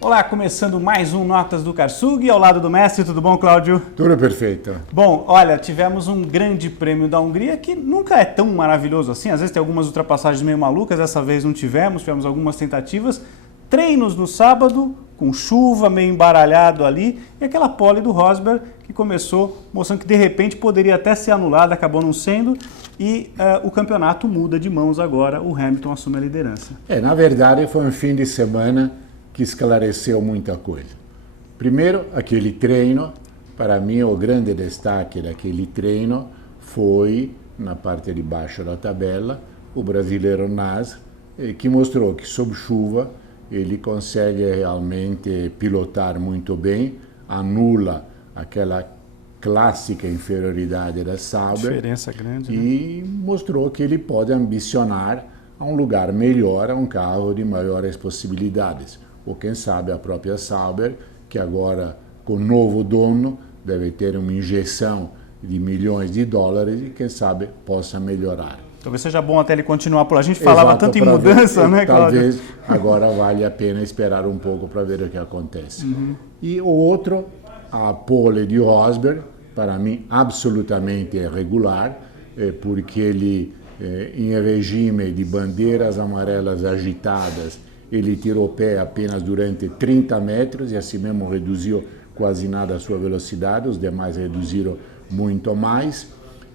Olá, começando mais um Notas do Karsug, ao lado do mestre, tudo bom, Cláudio? Tudo perfeito. Bom, olha, tivemos um grande prêmio da Hungria que nunca é tão maravilhoso assim, às vezes tem algumas ultrapassagens meio malucas, dessa vez não tivemos algumas tentativas, treinos no sábado, com chuva, meio embaralhado ali, e aquela pole do Rosberg que começou mostrando que de repente poderia até ser anulada, acabou não sendo, e o campeonato muda de mãos agora, o Hamilton assume a liderança. Na verdade foi um fim de semana que esclareceu muita coisa. Primeiro, aquele treino, para mim o grande destaque daquele treino foi, na parte de baixo da tabela, o brasileiro Nas, que mostrou que sob chuva ele consegue realmente pilotar muito bem, anula aquela clássica inferioridade da Sauber. Diferença grande, e mostrou que ele pode ambicionar a um lugar melhor, a um carro de maiores possibilidades. Ou quem sabe a própria Sauber, que agora com o novo dono deve ter uma injeção de milhões de dólares e quem sabe possa melhorar. Talvez seja bom até ele continuar por lá. A gente falava tanto em mudança, né, Cláudio? Talvez agora vale a pena esperar um pouco para ver o que acontece. E o outro, a pole de Rosberg, para mim absolutamente irregular, porque ele, em regime de bandeiras amarelas agitadas, ele tirou o pé apenas durante 30 metros e assim mesmo reduziu quase nada a sua velocidade, os demais reduziram muito mais.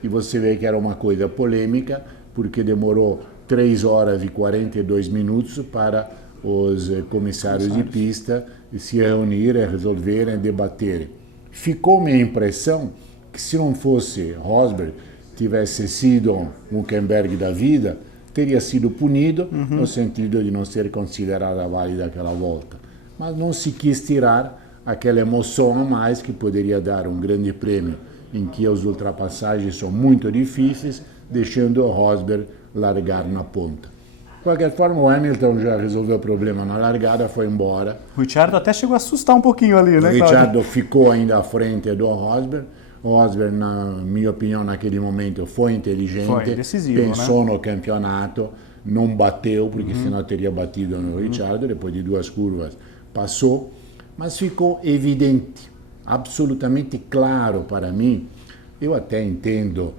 E você vê que era uma coisa polêmica, porque demorou 3 horas e 42 minutos para os comissários de pista se reunirem, resolverem, debaterem. Ficou minha impressão que se não fosse Rosberg, tivesse sido um Hülkenberg da vida, teria sido punido no sentido de não ser considerada válida aquela volta. Mas não se quis tirar aquela emoção a mais que poderia dar um grande prêmio em que as ultrapassagens são muito difíceis, deixando o Rosberg largar na ponta. De qualquer forma, o Hamilton já resolveu o problema na largada, foi embora. O Ricciardo até chegou a assustar um pouquinho ali, né, Cláudio? O Ricciardo ficou ainda à frente do Rosberg. O Rosberg, na minha opinião, naquele momento foi inteligente, foi decisivo, pensou no campeonato, não bateu, porque senão teria batido no Ricciardo, depois de 2 curvas passou, mas ficou evidente, absolutamente claro para mim. Eu até entendo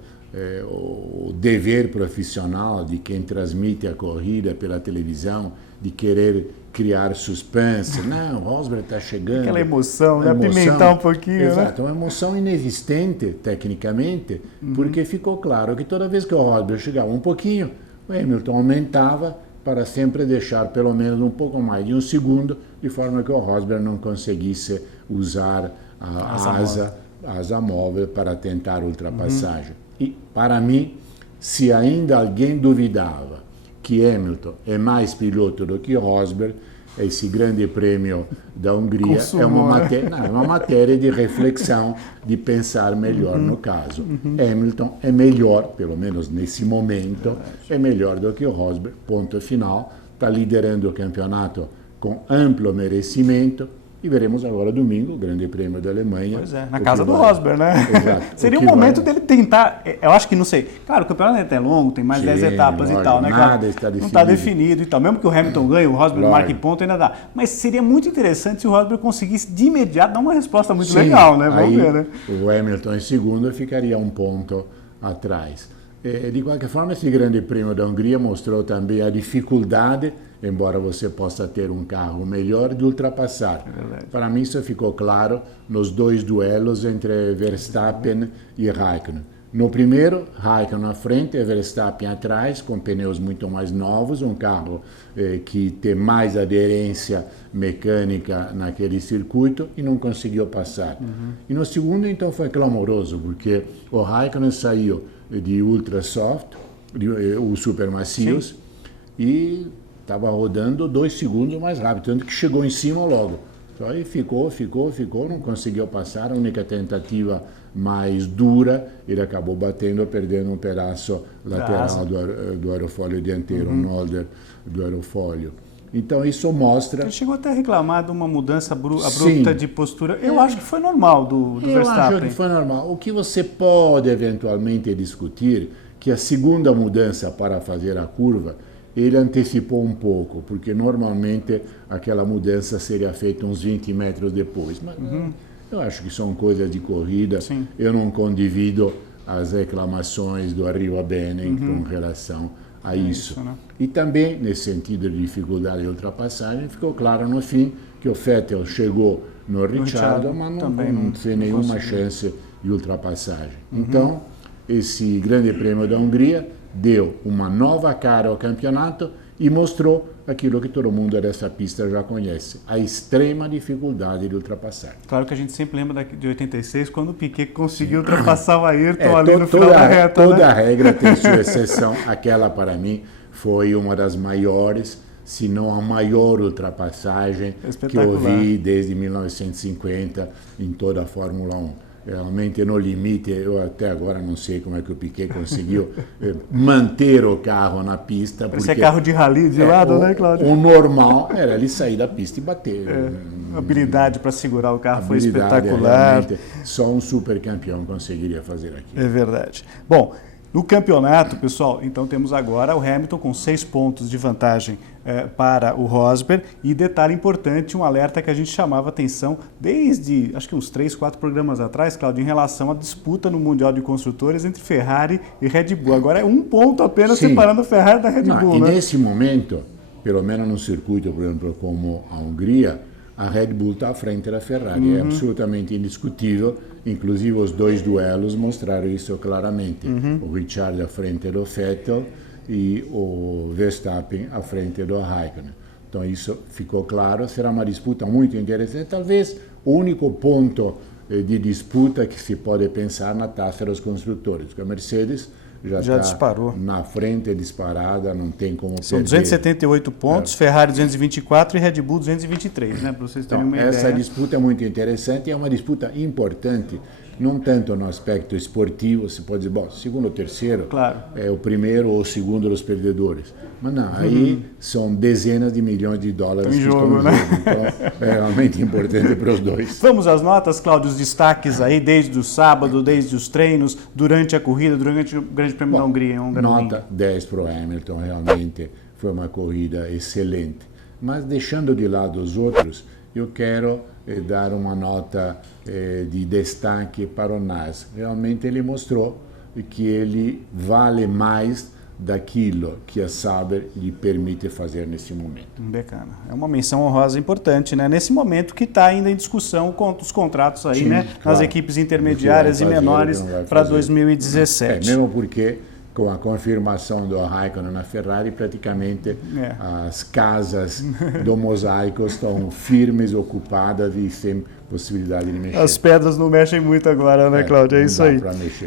o dever profissional de quem transmite a corrida pela televisão, de querer criar suspense. Não, o Rosberg está chegando. Aquela emoção, né? Apimentar um pouquinho. Exato, né? Uma emoção inexistente, tecnicamente, porque ficou claro que toda vez que o Rosberg chegava um pouquinho, o Hamilton aumentava para sempre deixar pelo menos um pouco mais de 1 segundo, de forma que o Rosberg não conseguisse usar a asa móvel para tentar ultrapassagem. E, para mim, se ainda alguém duvidava que Hamilton é mais piloto do que Rosberg, esse grande prêmio da Hungria é uma matéria de reflexão, de pensar melhor no caso. Hamilton é melhor, pelo menos nesse momento, é melhor do que o Rosberg, ponto final, está liderando o campeonato com amplo merecimento. E veremos agora domingo o Grande Prêmio da Alemanha. Pois é, na casa do Rosberg, né? Exato. Seria o momento dele tentar, eu acho que, não sei, claro, o campeonato é até longo, tem mais 10 etapas e tal, né? Nada está definido. Não está definido e tal, mesmo que o Hamilton ganhe, o Rosberg marque ponto, ainda dá. Mas seria muito interessante se o Rosberg conseguisse de imediato dar uma resposta muito legal, né? Vamos ver, né? O Hamilton em segundo ficaria 1 ponto atrás. De qualquer forma, esse Grande Prêmio da Hungria mostrou também a dificuldade, embora você possa ter um carro melhor, de ultrapassar. Para mim isso ficou claro nos 2 duelos entre Verstappen e Raikkonen. No primeiro, Raikkonen na frente e Verstappen atrás, com pneus muito mais novos, um carro que tem mais aderência mecânica naquele circuito e não conseguiu passar. E no segundo, então, foi clamoroso, porque o Raikkonen saiu de ultra soft, o super macios, e estava rodando 2 segundos mais rápido, tanto que chegou em cima logo. Então aí ficou, não conseguiu passar, a única tentativa mais dura, ele acabou batendo, perdendo um pedaço lateral do aerofólio dianteiro, um holder do aerofólio. Então isso mostra... Ele chegou até a reclamar de uma mudança abrupta de postura. Eu acho que foi normal do Verstappen. Eu acho que foi normal. O que você pode eventualmente discutir, que a segunda mudança para fazer a curva, ele antecipou um pouco, porque normalmente aquela mudança seria feita uns 20 metros depois. Mas eu acho que são coisas de corrida. Sim. Eu não condivido as reclamações do Arrivabene com relação a isso. Né? E também, nesse sentido de dificuldade de ultrapassagem, ficou claro no fim que o Vettel chegou no Ricciardo, mas não teve nenhuma chance de ultrapassagem. Então, esse Grande Prêmio da Hungria deu uma nova cara ao campeonato e mostrou aquilo que todo mundo dessa pista já conhece, a extrema dificuldade de ultrapassar. Claro que a gente sempre lembra de 86, quando o Piquet conseguiu ultrapassar o Ayrton ali no final toda, da reta. Toda regra tem sua exceção. Aquela, para mim, foi uma das maiores, se não a maior ultrapassagem que eu vi desde 1950 em toda a Fórmula 1. Realmente no limite, eu até agora não sei como é que o Piquet conseguiu manter o carro na pista. Esse é carro de rally de lado, né, Cláudio? O normal era ele sair da pista e bater. A habilidade para segurar o carro foi espetacular. Só um super campeão conseguiria fazer aquilo. É verdade. Bom, no campeonato, pessoal, então temos agora o Hamilton com 6 pontos de vantagem para o Rosberg. E detalhe importante, um alerta que a gente chamava atenção desde, acho que uns 3, 4 programas atrás, Cláudio, em relação à disputa no Mundial de Construtores entre Ferrari e Red Bull. Agora é um ponto apenas separando a Ferrari da Red Bull. E nesse momento, pelo menos num circuito, por exemplo, como a Hungria, a Red Bull está à frente da Ferrari. É absolutamente indiscutível. Inclusive, os dois duelos mostraram isso claramente. O Ricciardo à frente do Vettel e o Verstappen à frente do Raikkonen. Então, isso ficou claro. Será uma disputa muito interessante. Talvez o único ponto de disputa que se pode pensar na taça dos construtores, porque a Mercedes já disparou na frente, disparada, não tem como São perder. 278 pontos, Ferrari 224 e Red Bull 223, né? Para vocês terem uma ideia. Essa disputa é muito interessante, é uma disputa importante, não tanto no aspecto esportivo, se pode dizer, bom, segundo ou terceiro, claro, é o primeiro ou o segundo dos perdedores. Mas não, aí são dezenas de milhões de dólares que estão no jogo, então é realmente importante para os dois. Vamos às notas, Cláudio, os destaques aí desde o sábado, desde os treinos, durante a corrida, durante o Grande Prêmio da Hungria. Nota 10 para o Hamilton, realmente foi uma corrida excelente. Mas deixando de lado os outros, eu quero dar uma nota de destaque para o Nas. Realmente ele mostrou que ele vale mais daquilo que a Sauber lhe permite fazer nesse momento. Bacana. É uma menção honrosa importante, né? Nesse momento que está ainda em discussão com os contratos aí, né? Claro, nas equipes intermediárias e menores para 2017. Mesmo porque com a confirmação do Raikkonen na Ferrari, praticamente as casas do mosaico estão firmes, ocupadas e sem possibilidade de mexer. As pedras não mexem muito agora, né, Cláudio? É isso aí.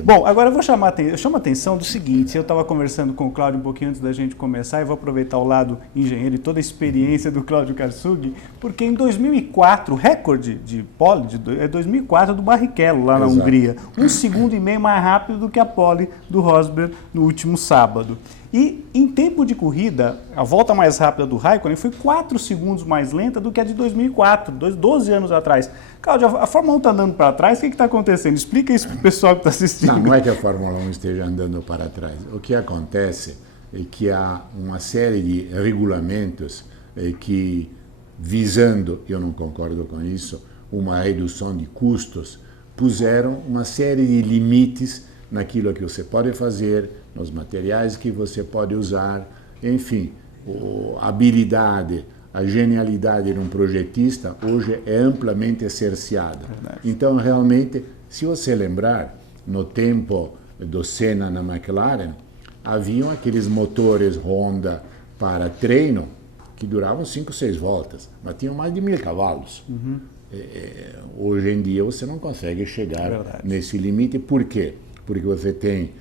Bom, agora eu chamo a atenção do seguinte, eu estava conversando com o Cláudio um pouquinho antes da gente começar e vou aproveitar o lado engenheiro e toda a experiência do Cláudio Karsug, porque em 2004, o recorde de pole é 2004 do Barrichello lá na Hungria, 1,5 segundos mais rápido do que a pole do Rosberg no último sábado. E em tempo de corrida, a volta mais rápida do Raikkonen foi 4 segundos mais lenta do que a de 2004, 12 anos atrás. Cláudio, a Fórmula 1 está andando para trás? O que está acontecendo? Explica isso para o pessoal que está assistindo. Não é que a Fórmula 1 esteja andando para trás. O que acontece é que há uma série de regulamentos que, visando, eu não concordo com isso, uma redução de custos, puseram uma série de limites naquilo que você pode fazer, nos materiais que você pode usar, enfim, a habilidade, a genialidade de um projetista hoje é amplamente cerceada. Então, realmente, se você lembrar, no tempo do Senna na McLaren, haviam aqueles motores Honda para treino que duravam 5, 6 voltas, mas tinham mais de 1000 cavalos. Hoje em dia você não consegue chegar nesse limite. Por quê? Porque você tem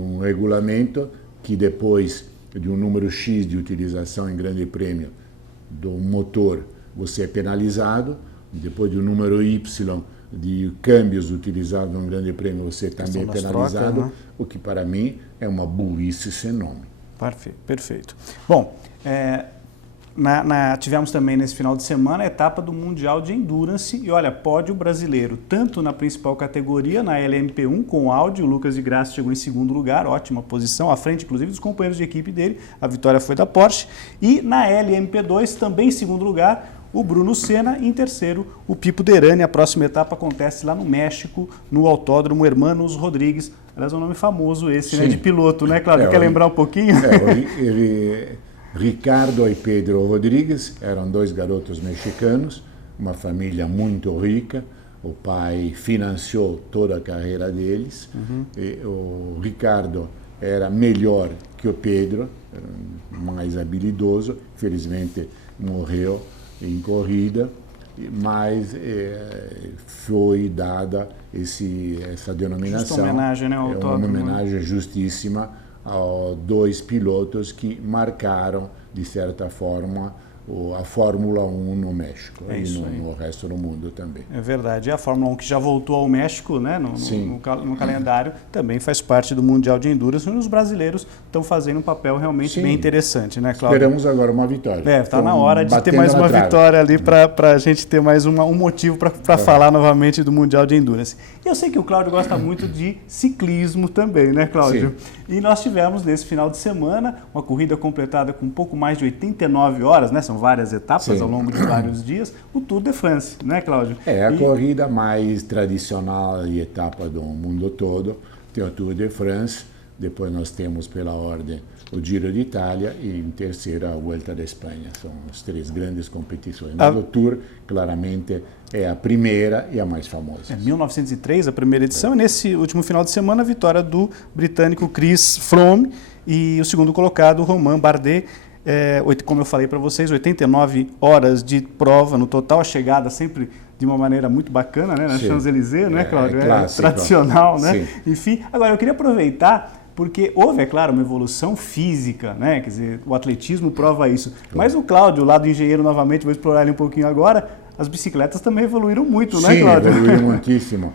um regulamento que depois de um número X de utilização em grande prêmio do motor, você é penalizado, depois de um número Y de câmbios utilizados em um grande prêmio, você também é penalizado, trocas, né? O que para mim é uma burrice sem nome. Perfeito. Bom, tivemos também nesse final de semana a etapa do Mundial de Endurance e olha, pódio brasileiro, tanto na principal categoria, na LMP1 com Audi, o Lucas de Grassi chegou em segundo lugar, ótima posição, à frente inclusive dos companheiros de equipe dele, a vitória foi da Porsche, e na LMP2 também em segundo lugar, o Bruno Senna e em terceiro o Pipo Derani. A próxima etapa acontece lá no México, no Autódromo Hermanos Rodrigues. Aliás, é um nome famoso esse, né, de piloto, né, Cláudio? Quer lembrar um pouquinho? Ricardo e Pedro Rodrigues eram dois garotos mexicanos, uma família muito rica. O pai financiou toda a carreira deles. E o Ricardo era melhor que o Pedro, mais habilidoso. Felizmente morreu em corrida, mas foi dada essa denominação. Justa homenagem, né, ao autódromo. Uma homenagem justíssima a dois pilotos que marcaram, de certa forma, a Fórmula 1 no México e no resto do mundo também. É verdade. E a Fórmula 1 que já voltou ao México, né, no calendário, também faz parte do Mundial de Endurance. E os brasileiros estão fazendo um papel realmente bem interessante, né, Cláudio? Esperamos agora uma vitória. Está na hora de ter mais uma vitória ali para a gente ter mais um motivo para falar novamente do Mundial de Endurance. E eu sei que o Cláudio gosta muito de ciclismo também, né, Cláudio? Sim. E nós tivemos nesse final de semana uma corrida completada com um pouco mais de 89 horas, né? São várias etapas ao longo de vários dias, o Tour de France, né, Cláudio? É a corrida mais tradicional e etapa do mundo todo. Tem o Tour de France, depois nós temos pela ordem o Giro de Itália e em terceira a Vuelta da Espanha. São as três grandes competições. Mas o Tour, claramente, é a primeira e a mais famosa. É 1903, a primeira edição, e nesse último final de semana a vitória do britânico Chris Froome e o segundo colocado, Romain Bardet. Como eu falei para vocês, 89 horas de prova no total, a chegada sempre de uma maneira muito bacana, né, na Champs-Élysées, né, Cláudio? Clássico, tradicional, né? Sim. Enfim, agora eu queria aproveitar, porque houve, é claro, uma evolução física, né? Quer dizer, o atletismo prova isso. Mas o Cláudio, lá do engenheiro novamente, vou explorar ele um pouquinho agora, as bicicletas também evoluíram muito, né, Cláudio? Sim, evoluíram muitíssimo.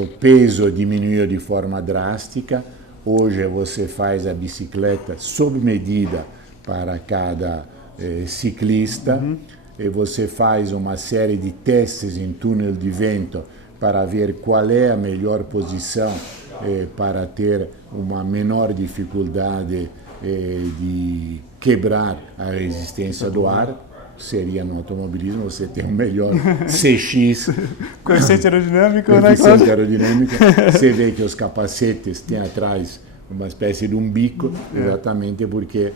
O peso diminuiu de forma drástica. Hoje você faz a bicicleta sob medida para cada ciclista, e você faz uma série de testes em túnel de vento para ver qual é a melhor posição para ter uma menor dificuldade de quebrar a resistência do ar. Seria no automobilismo você ter um melhor CX. Coeficiente aerodinâmico, né, Coeficiente aerodinâmico. Você vê que os capacetes têm atrás uma espécie de um bico, exatamente porque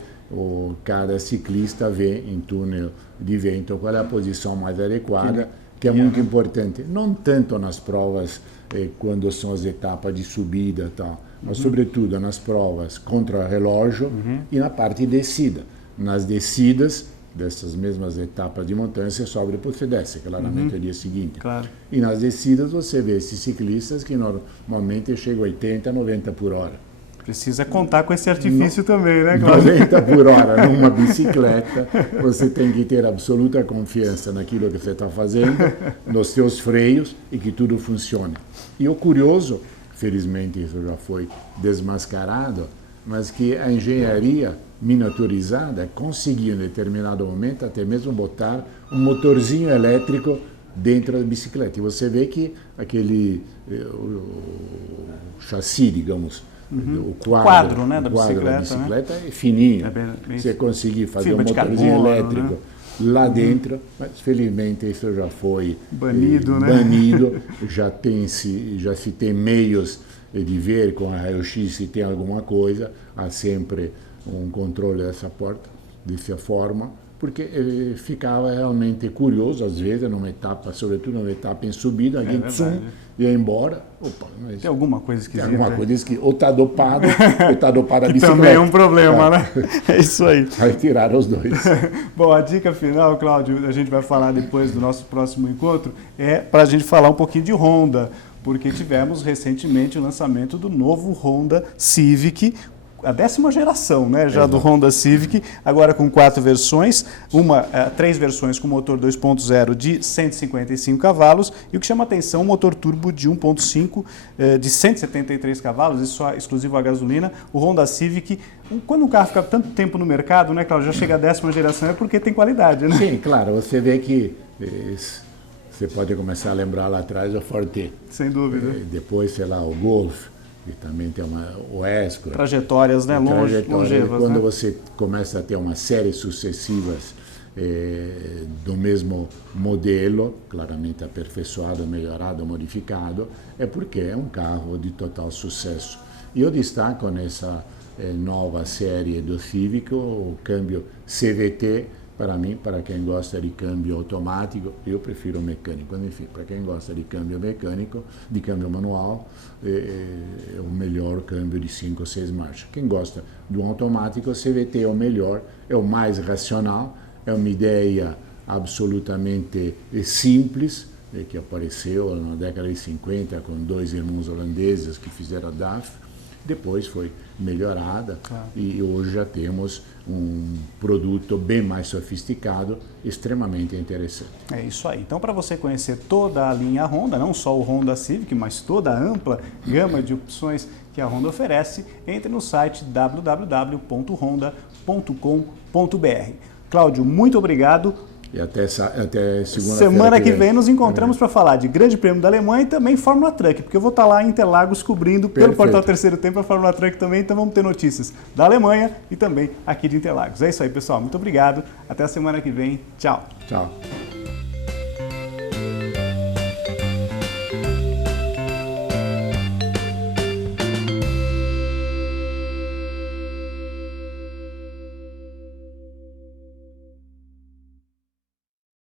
cada ciclista vê em túnel de vento qual é a posição mais adequada, que é muito importante, não tanto nas provas quando são as etapas de subida e tal, mas sobretudo nas provas contra relógio e na parte de descida. Nas descidas dessas mesmas etapas de montanha, você sobe e depois você desce, claramente no dia seguinte. Claro. E nas descidas você vê esses ciclistas que normalmente chegam a 80, 90 por hora. Precisa contar com esse artifício também, né, Cláudio? 90 por hora numa bicicleta, você tem que ter absoluta confiança naquilo que você está fazendo, nos seus freios e que tudo funcione. E o curioso, felizmente isso já foi desmascarado, mas que a engenharia miniaturizada conseguiu em determinado momento até mesmo botar um motorzinho elétrico dentro da bicicleta. E você vê que aquele chassi, digamos, o quadro, né, da bicicleta é fininho. Você conseguir fazer um motorzinho elétrico, né, lá dentro, mas felizmente isso já foi banido, já se tem meios de ver com a raio-x se tem alguma coisa, há sempre um controle dessa porta, dessa forma, porque ficava realmente curioso, às vezes, numa etapa, sobretudo numa etapa em subida, alguém ia embora. Opa, mas tem alguma coisa esquisita. Tem alguma coisa esquisita. Ou está dopado, ou está dopada a bicicleta. Também é um problema, né? É isso aí. Vai tirar os dois. Bom, a dica final, Cláudio, a gente vai falar depois do nosso próximo encontro, é para a gente falar um pouquinho de Honda, porque tivemos recentemente o lançamento do novo Honda Civic, a 10ª geração, né, já do Honda Civic, agora com 4 versões, 3 versões com motor 2.0 de 155 cavalos e o que chama atenção, um motor turbo de 1.5 de 173 cavalos, isso só exclusivo a gasolina. O Honda Civic, quando um carro fica tanto tempo no mercado, né, Cláudio, já chega a 10ª geração, é porque tem qualidade, né? Sim, claro, você vê que você pode começar a lembrar lá atrás o Forte. Sem dúvida. Depois, sei lá, o Golf, que também tem o Escort. Trajetórias, né? Longevas. Quando né? você começa a ter uma série sucessivas do mesmo modelo, claramente aperfeiçoado, melhorado, modificado, é porque é um carro de total sucesso. E eu destaco nessa nova série do Civic o câmbio CVT. Para mim, para quem gosta de câmbio automático, eu prefiro mecânico. Enfim, para quem gosta de câmbio mecânico, de câmbio manual, é o melhor câmbio de 5 ou 6 marchas. Quem gosta do automático, o CVT é o melhor, é o mais racional, é uma ideia absolutamente simples, que apareceu na década de 50 com 2 irmãos holandeses que fizeram a DAF. Depois foi melhorada e hoje já temos um produto bem mais sofisticado, extremamente interessante. É isso aí. Então, para você conhecer toda a linha Honda, não só o Honda Civic, mas toda a ampla gama de opções que a Honda oferece, entre no site www.honda.com.br. Cláudio, muito obrigado. E até segunda-feira. Semana que vem nos encontramos para falar de Grande Prêmio da Alemanha e também Fórmula Truck, porque eu vou estar lá em Interlagos cobrindo pelo portal Terceiro Tempo a Fórmula Truck também, então vamos ter notícias da Alemanha e também aqui de Interlagos. É isso aí, pessoal. Muito obrigado. Até a semana que vem. Tchau. Tchau.